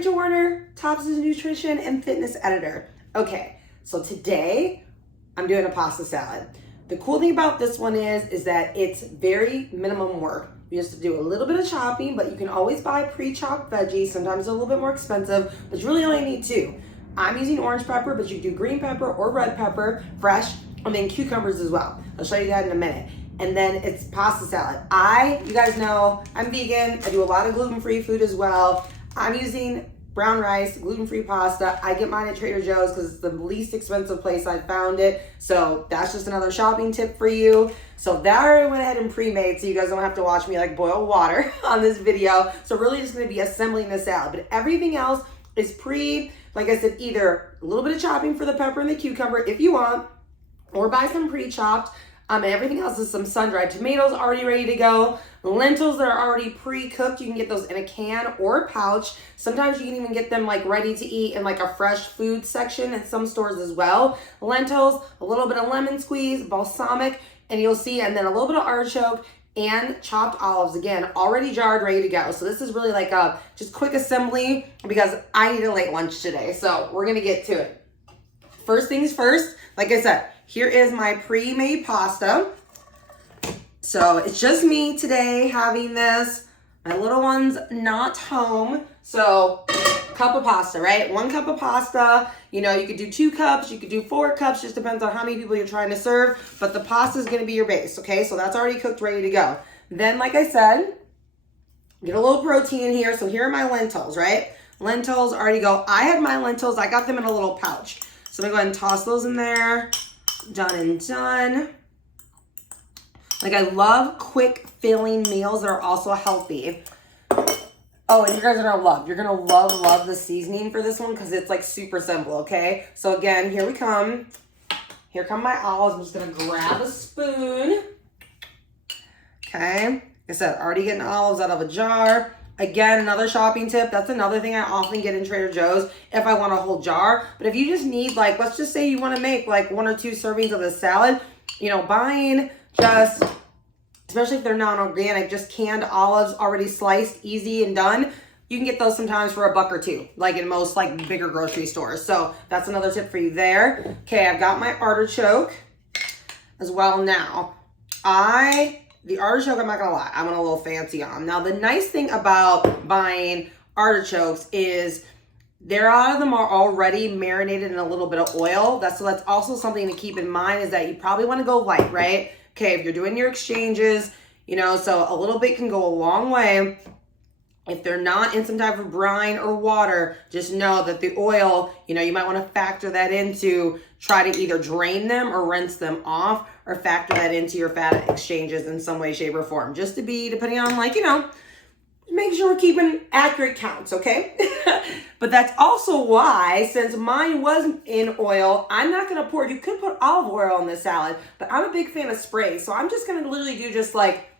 Werner, Tops' nutrition and fitness editor. Okay, so today I'm doing a pasta salad. The cool thing about this one is that it's very minimum work. You just do a little bit of chopping, but you can always buy pre-chopped veggies. Sometimes they're a little bit more expensive, but you really only need two. I'm using orange pepper, but you can do green pepper or red pepper, fresh, and then cucumbers as well. I'll show you that in a minute. And then it's pasta salad. You guys know, I'm vegan. I do a lot of gluten-free food as well. I'm using brown rice, gluten-free pasta. I get mine at Trader Joe's because it's the least expensive place I found it. So that's just another shopping tip for you. So that I already went ahead and pre-made, so you guys don't have to watch me like boil water on this video. So really just gonna be assembling the salad. But everything else is like I said, either a little bit of chopping for the pepper and the cucumber if you want, or buy some pre-chopped. And everything else is some sun-dried tomatoes already ready to go. Lentils that are already pre-cooked, you can get those in a can or a pouch. Sometimes you can even get them like ready to eat in like a fresh food section at some stores as well. Lentils, a little bit of lemon squeeze, balsamic, and you'll see, and then a little bit of artichoke and chopped olives, again, already jarred, ready to go. So this is really like a just quick assembly because I need a late lunch today. So we're gonna get to it. First things first, like I said, here is my pre-made pasta. So it's just me today having this. My little one's not home. So cup of pasta, right? 1 cup of pasta. You know, you could do 2 cups, you could do 4 cups, just depends on how many people you're trying to serve. But the pasta is gonna be your base, okay? So that's already cooked, ready to go. Then, like I said, get a little protein in here. So here are my lentils, right? Lentils already go. I had my lentils, I got them in a little pouch. So I'm gonna go ahead and toss those in there. Done and done. Like, I love quick filling meals that are also healthy. Oh, and you guys are gonna love the seasoning for this one because it's like super simple, okay? So again, here we come. Here come my olives. I'm just gonna grab a spoon. Okay, like I said, already getting olives out of a jar. Again, another shopping tip. That's another thing I often get in Trader Joe's if I want a whole jar. But if you just need, like, let's just say you want to make like 1 or 2 servings of the salad, you know, buying just, especially if they're non-organic, just canned olives already sliced, easy and done. You can get those sometimes for $1 or $2, like in most like bigger grocery stores. So that's another tip for you there. Okay, I've got my artichoke as well now. The artichoke, I'm not gonna lie, I went a little fancy on. Now, the nice thing about buying artichokes is a lot of them are already marinated in a little bit of oil. That's also something to keep in mind, is that you probably wanna go light, right? Okay, if you're doing your exchanges, you know, so a little bit can go a long way. If they're not in some type of brine or water, just know that the oil, you know, you might want to factor that into, try to either drain them or rinse them off, or factor that into your fat exchanges in some way, shape, or form. Just to be, depending on, like, you know, make sure we're keeping accurate counts, okay? But that's also why, since mine was in oil, I'm not going to pour, you could put olive oil on this salad, but I'm a big fan of sprays. So I'm just going to literally do just like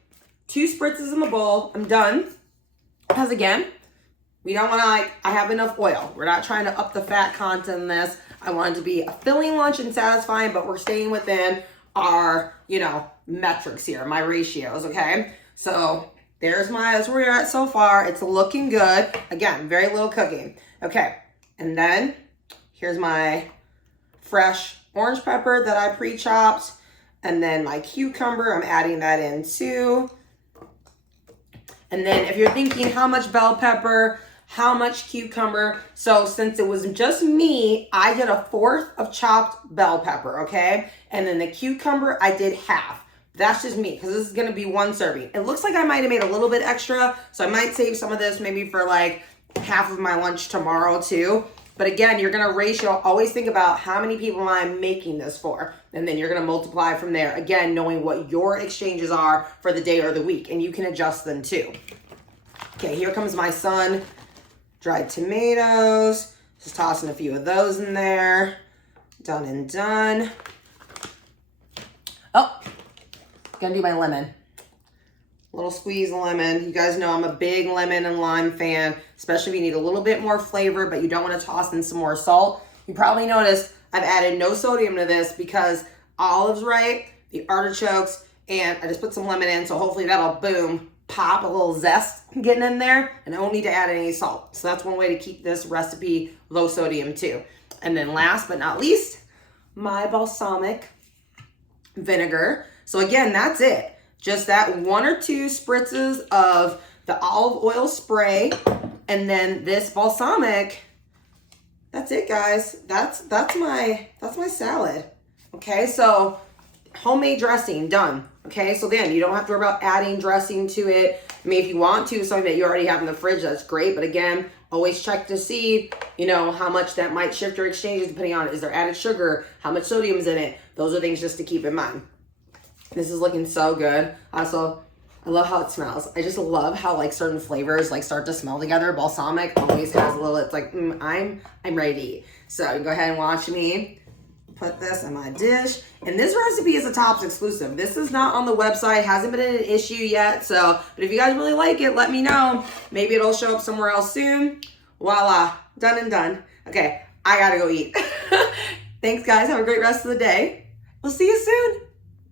2 spritzes in the bowl. I'm done. Because again, we don't want to, like, I have enough oil. We're not trying to up the fat content in this. I want it to be a filling lunch and satisfying, but we're staying within our, you know, metrics here, my ratios, okay? So that's where we're at so far. It's looking good. Again, very little cooking. Okay, and then here's my fresh orange pepper that I pre-chopped. And then my cucumber, I'm adding that in too. And then if you're thinking how much bell pepper, how much cucumber, so since it was just me, I did 1/4 of chopped bell pepper, okay? And then the cucumber, I did half. That's just me, because this is gonna be 1 serving. It looks like I might have made a little bit extra, so I might save some of this maybe for like half of my lunch tomorrow too. But again, you're gonna ratio, always think about how many people am I making this for? And then you're gonna multiply from there. Again, knowing what your exchanges are for the day or the week, and you can adjust them too. Okay, here comes my sun-dried tomatoes. Just tossing a few of those in there. Done and done. Oh, gonna do my lemon. Little squeeze of lemon. You guys know I'm a big lemon and lime fan, especially if you need a little bit more flavor, but you don't want to toss in some more salt. You probably noticed I've added no sodium to this because olives, right? The artichokes, and I just put some lemon in, so hopefully that'll, boom, pop, a little zest getting in there, and I don't need to add any salt. So that's one way to keep this recipe low sodium too. And then last but not least, my balsamic vinegar. So again, that's it. Just that 1 or 2 spritzes of the olive oil spray, and then this balsamic. That's it, guys. That's my salad. Okay, so homemade dressing done. Okay, so then you don't have to worry about adding dressing to it. I mean, if you want to, something that you already have in the fridge, that's great. But again, always check to see, you know, how much that might shift your exchanges depending on, is there added sugar, how much sodium is in it. Those are things just to keep in mind. This is looking so good. Also, I love how it smells. I just love how like certain flavors like start to smell together. Balsamic always has a little, it's like, I'm ready to eat. So you can go ahead and watch me put this in my dish. And this recipe is a Tops exclusive. This is not on the website, hasn't been an issue yet. So, but if you guys really like it, let me know. Maybe it'll show up somewhere else soon. Voila, done and done. Okay, I gotta go eat. Thanks guys, have a great rest of the day. We'll see you soon.